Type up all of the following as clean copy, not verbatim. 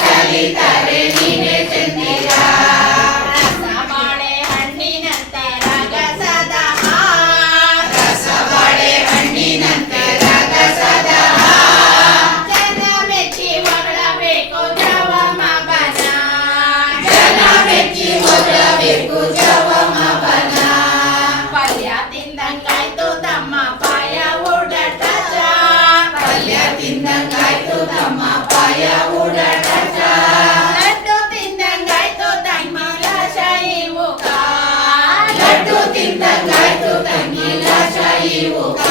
ಕಲಿತರೆ ನೀನೆ ಚಂದಿರ ರಸಬಾಳೆ ಹಣ್ಣಿನಂತೆ ರಗಸದ ಜನ ಮೆಚ್ಚಿ ಹೊಗಳಬೇಕು ಜವಮಬನ ಜನ ಮೆಚ್ಚಿ ಹೊಗಳಬೇಕು ಜವಮಬನ ಪಲ್ಯ ತಿಂದಂಗಾಯ್ತು ತಮ್ಮ ಪಾಯ ಉಡಟ ಪಲ್ಯ ತಿಂದಂಗಾಯ್ತು ತಮ್ಮ ಪಾಯ ಉಡಟ ಲಡ್ಡು ತಿಂದಂಗಾಯ್ತು ತಂಗಿಲ ಶಾಯಿವುಕ ಲಡ್ಡು ತಿಂದಂಗಾಯ್ತು ತಂಗಿಲ ಶಾಯಿವುಕ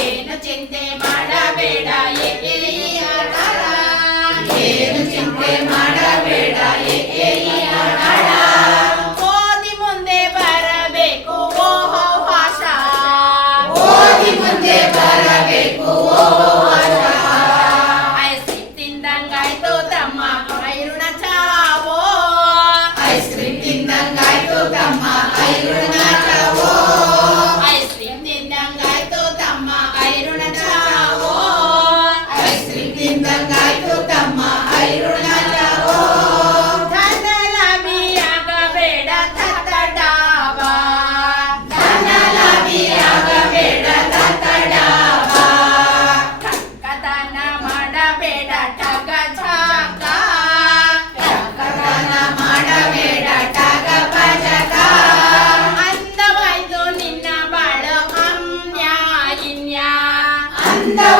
ಏನು ಚಿಂತೆ ಮಾಡಬೇಡ ಏನು ಚಿಂತೆ ಮಾಡಬೇಡ ಓದಿ ಮುಂದೆ ಬರಬೇಕು ಓಹೋ ಆಶಾ ಓದಿ ಮುಂದೆ ಬರಬೇಕು ಓಹೋ ಆಶಾ ಐಸ್ ಕ್ರೀಮ್ ತಿಂದಂಗಾಯ್ತು ತಮ್ಮ ಐರುಣ ಚಾವೋ ಐಸ್ ಕ್ರೀಮ್ ತಿಂದಂಗಾಯ್ತು ತಮ್ಮ ಐರುಣ ಚಾವೋ ಐಸ್ ಕ್ರೀಮ್ ತಿಂದಂಗಾಯ್ತು ತಮ್ಮ ಐರುಣ ಚಾವೋ ಐಸ್ ಕ್ರೀಮ್ ತಿಂದಂಗಾಯ್ತು ತಮ್ಮ ಐರುಣ ಚಾವೋ ಧನಲಾಭಿಯಾಗಬೇಡ ತತ್ತಡಾವ ಧನಲಾಭಿಯಾಗಬೇಡ ತತ್ತಡಾವ ಕಕ್ಕತನ ಮಾಡಬೇಡ ಟಗ ಝಾಕ ಕಕ್ಕತನ ಮಾಡಬೇಡ ಟಗ ಭಜಕ ಅಂದವಾಯ್ತು ನಿನ್ನ ಬಾಳು ಅನ್ಯ ಇನ್ಯ ಅಂದವಾಯ್ತು